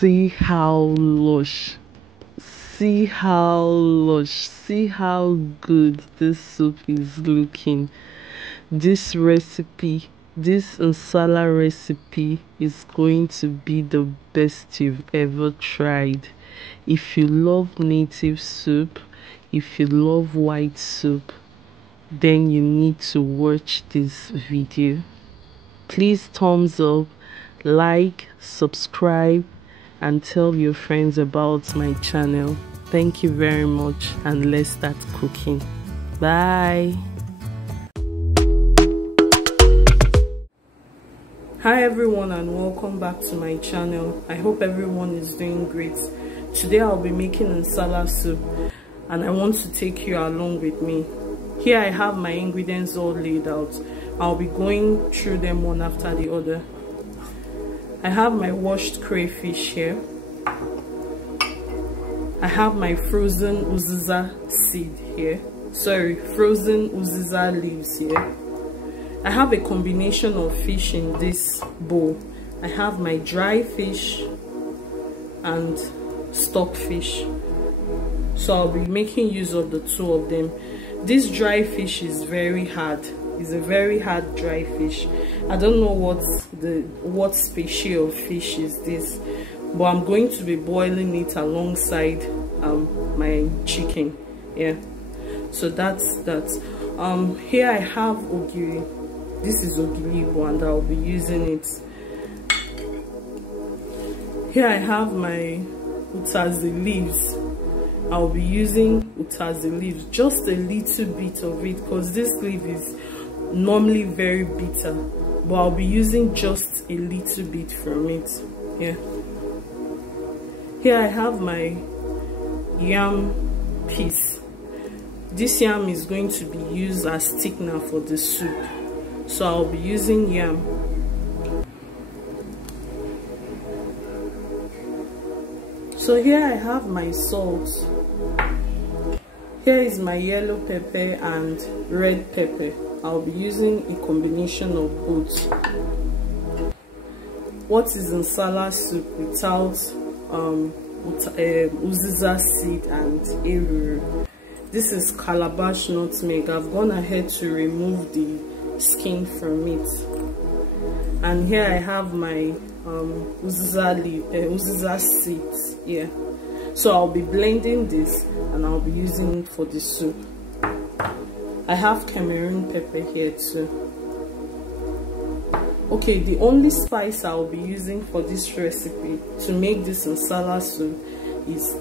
See how lush, see how good this soup is looking. This recipe, this Nsala recipe is going to be the best you've ever tried. If you love native soup, if you love white soup, then you need to watch this video. Please thumbs up, like, subscribe, and tell your friends about my channel. Thank you very much, and let's start cooking. Bye. Hi everyone, and welcome back to my channel. I hope everyone is doing great. Today I'll be making Nsala soup, and I want to take you along with me. Here I have my ingredients all laid out. I'll be going through them one after the other. I have my washed crayfish here. I have my frozen Uziza seed here. Frozen Uziza leaves here. I have a combination of fish in this bowl. I have my dry fish and stock fish. So I'll be making use of the two of them. This dry fish is very hard. It's a very hard dry fish. I don't know what species of fish is this, but I'm going to be boiling it alongside my chicken. Yeah, so that's that. Here I have Ogili. This is Ogili and I'll be using it. Here I have my Utazi leaves. I'll be using Utazi leaves, just a little bit of it, because this leaf is normally very bitter, but I'll be using just a little bit from it. Yeah. Here I have my yam piece. This yam is going to be used as thickener for the soup, so I'll be using yam. So here I have my salt. Here is my yellow pepper and red pepper. I'll be using a combination of both. What is Nsala soup without Uziza seed and Ehuru? This is calabash nutmeg. I've gone ahead to remove the skin from it. And here I have my Uziza seeds. Yeah. So I'll be blending this and I'll be using it for the soup. I have Cameroon pepper here too. Okay, the only spice I'll be using for this recipe to make this Nsala soup is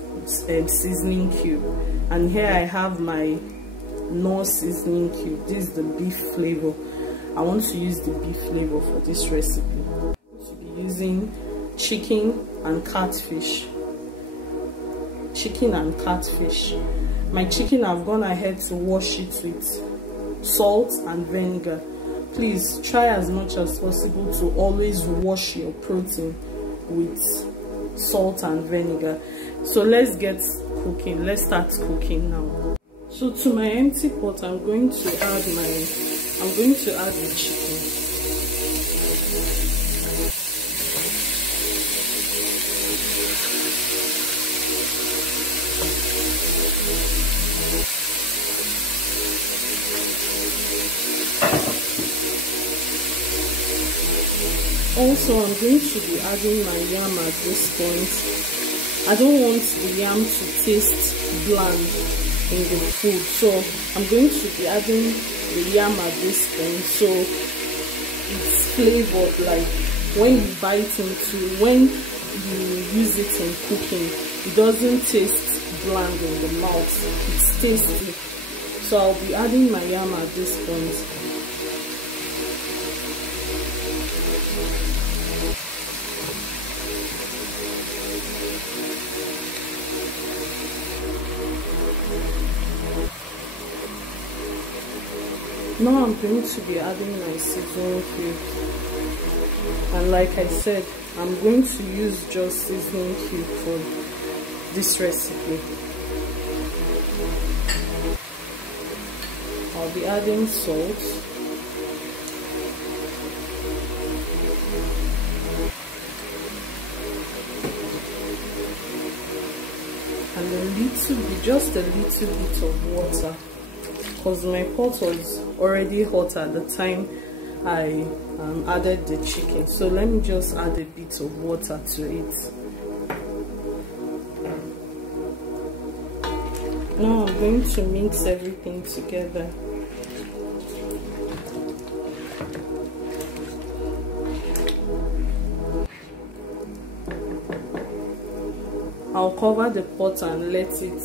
seasoning cube. And here I have my non-seasoning cube. This is the beef flavor. I want to use the beef flavor for this recipe. To be using chicken and catfish. Chicken and catfish. My chicken, I've gone ahead to wash it with salt and vinegar. Please try as much as possible to always wash your protein with salt and vinegar. So let's get cooking. Let's start cooking now. So to my empty pot, I'm going to add the chicken. Also, I'm going to be adding my yam at this point. I don't want the yam to taste bland in the food, so I'm going to be adding the yam at this point, so it's flavored. Like when you bite into, when you use it in cooking, it doesn't taste bland in the mouth. It's tasty. So I'll be adding my yam at this point. Now I'm going to be adding my seasoning cube, and like I said, I'm going to use just seasoning cube for this recipe. I'll be adding salt, little bit, just a little bit of water, because my pot was already hot at the time I added the chicken. So let me just add a bit of water to it. Now I'm going to mix everything together. I'll cover the pot and let the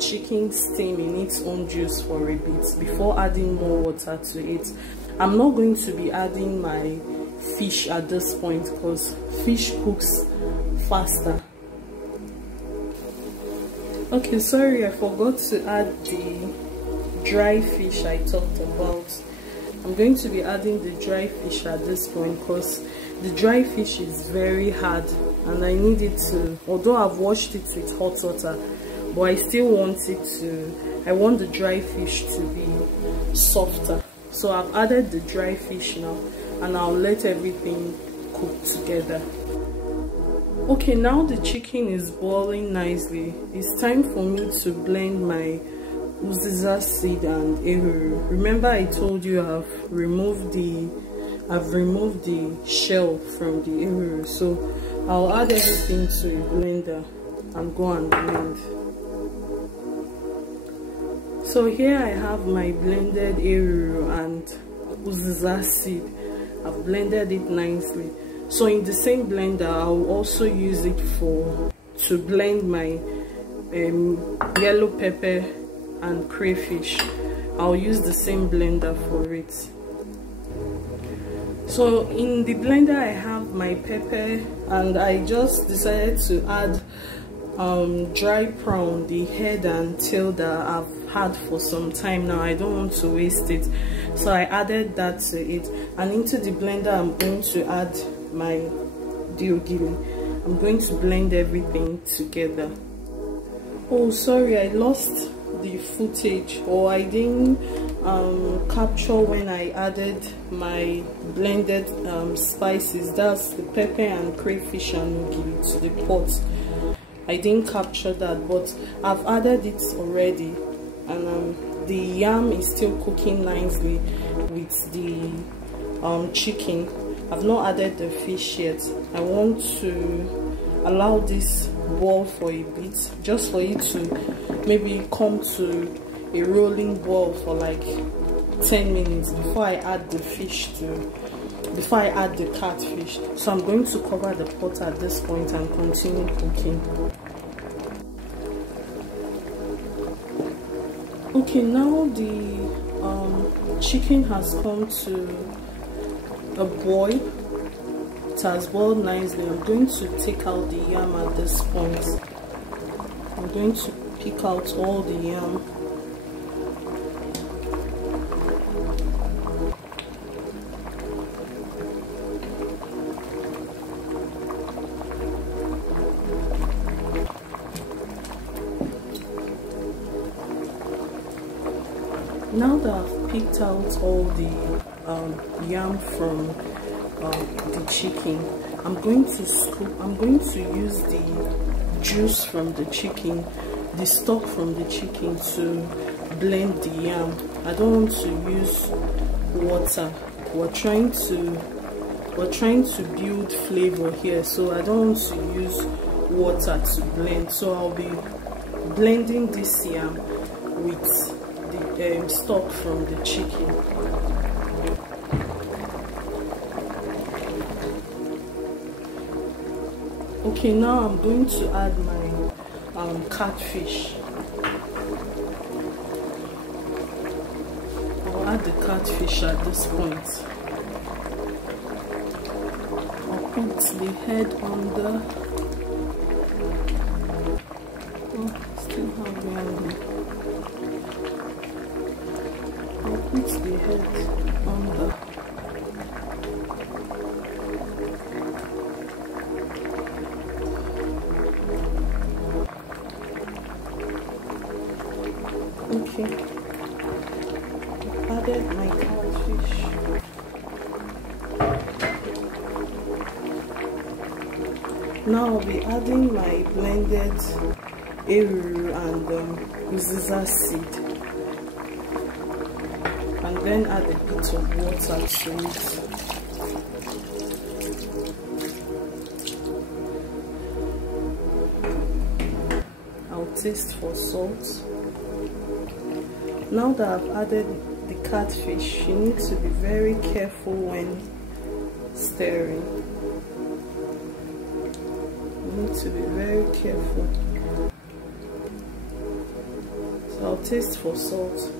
chicken steam in its own juice for a bit before adding more water to it. I'm not going to be adding my fish at this point because fish cooks faster. Okay, sorry, I forgot to add the dry fish I talked about. I'm going to be adding the dry fish at this point because the dry fish is very hard and I need it to, although I've washed it with hot water, but I still want I want the dry fish to be softer. So I've added the dry fish now and I'll let everything cook together. Okay, now the chicken is boiling nicely. It's time for me to blend my Uziza seed and Ehuru. Remember I told you I've removed the shell from the Ehuru, so I'll add everything to a blender and go and blend. So here I have my blended Ehuru and Uziza seed. I've blended it nicely. So in the same blender I'll also use it to blend my yellow pepper and crayfish. I'll use the same blender for it. So in the blender I have my pepper and I just decided to add dry prawn, the head and tail that I've had for some time now. I don't want to waste it, so I added that to it. And into the blender I'm going to add the Ogili. I'm going to blend everything together. Oh, sorry, I lost the footage, or I didn't capture when I added my blended spices. That's the pepper and crayfish and Ogili to the pot. I didn't capture that, but I've added it already, and the yam is still cooking nicely with the chicken. I've not added the fish yet. I want to allow this boil for a bit, just for it to maybe come to a rolling boil for like 10 minutes before I add the catfish. So I'm going to cover the pot at this point and continue cooking. Okay, now the chicken has come to a boil. It has boiled nicely. I'm going to take out the yam at this point. I'm going to pick out all the yam. Now that I've picked out all the yam from the chicken, I'm going to use the juice from the chicken, the stock from the chicken, to blend the yam. I don't want to use water. We're trying to build flavor here, so I don't want to use water to blend. So I'll be blending this yam with the stock from the chicken. Okay, now I'm going to add my catfish. I'll add the catfish at this point. I'll put the head on the... Oh, still have the angle. I'll put the head on the... Okay, I've added my catfish. Now I'll be adding my blended Ehuru and Uziza seed, and then add a bit of water to it. I'll taste for salt. Now that I've added the catfish, you need to be very careful when stirring. You need to be very careful. So I'll taste for salt.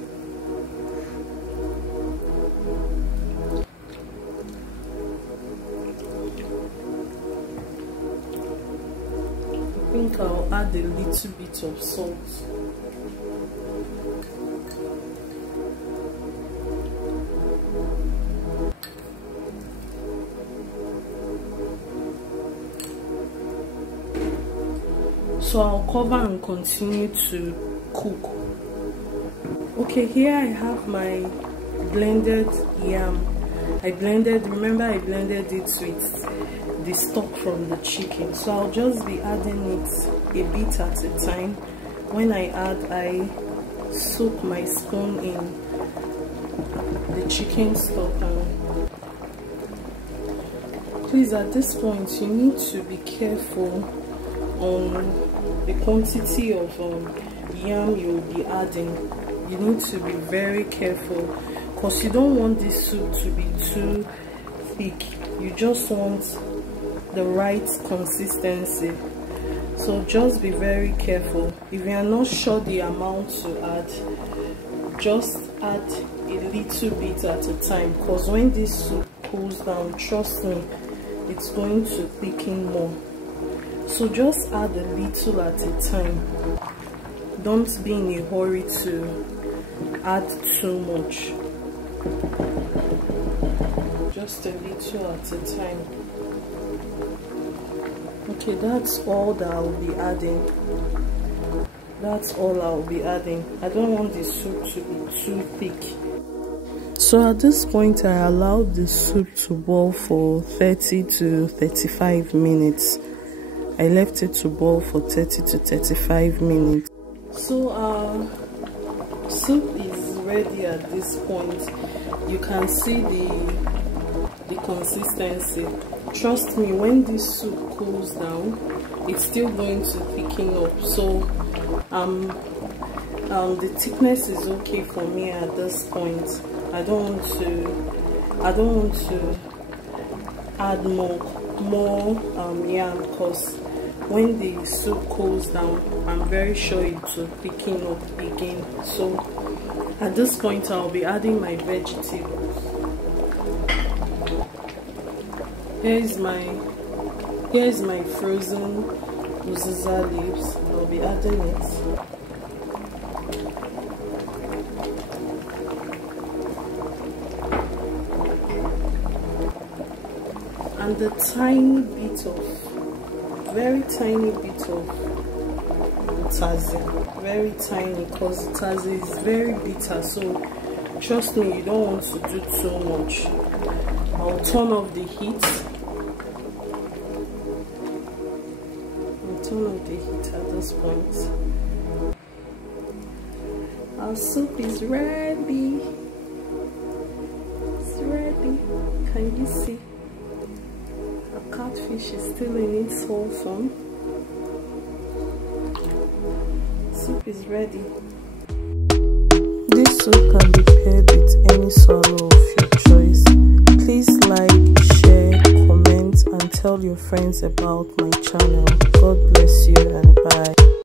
I think I'll add a little bit of salt. So I'll cover and continue to cook. Okay, here I have my blended yam. Remember I blended it with the stock from the chicken. So I'll just be adding it a bit at a time. When I add, I soak my spoon in the chicken stock. And please, at this point, you need to be careful on the quantity of yam you'll be adding. You need to be very careful because you don't want this soup to be too thick. You just want the right consistency. So just be very careful. If you are not sure the amount to add, just add a little bit at a time, because when this soup cools down, trust me, it's going to thicken more. So just add a little at a time. Don't be in a hurry to add too much. Just a little at a time. Okay, that's all that I'll be adding. That's all I'll be adding. I don't want the soup to be too thick. So at this point, I allowed the soup to boil for 30 to 35 minutes. I left it to boil for 30 to 35 minutes. So our soup is ready at this point. You can see the consistency. Trust me, when this soup cools down, it's still going to thicken up. So the thickness is okay for me at this point. I don't want to add more yam, because when the soup cools down, I'm very sure it will thicken up again. So at this point, I'll be adding my vegetables. Here's my frozen Uziza leaves. I'll be adding it. And a tiny bit of, very tiny bit of Utazi. Very tiny, because Utazi is very bitter. So trust me, you don't want to do too much. I'll turn off the heat. At this point. Our soup is ready. It's ready. Can you see? The catfish is still in its whole form. Soup is ready. This soup can be paired with any swallow of your choice. Please like, share, comment, and tell your friends about my channel. God bless you and bye.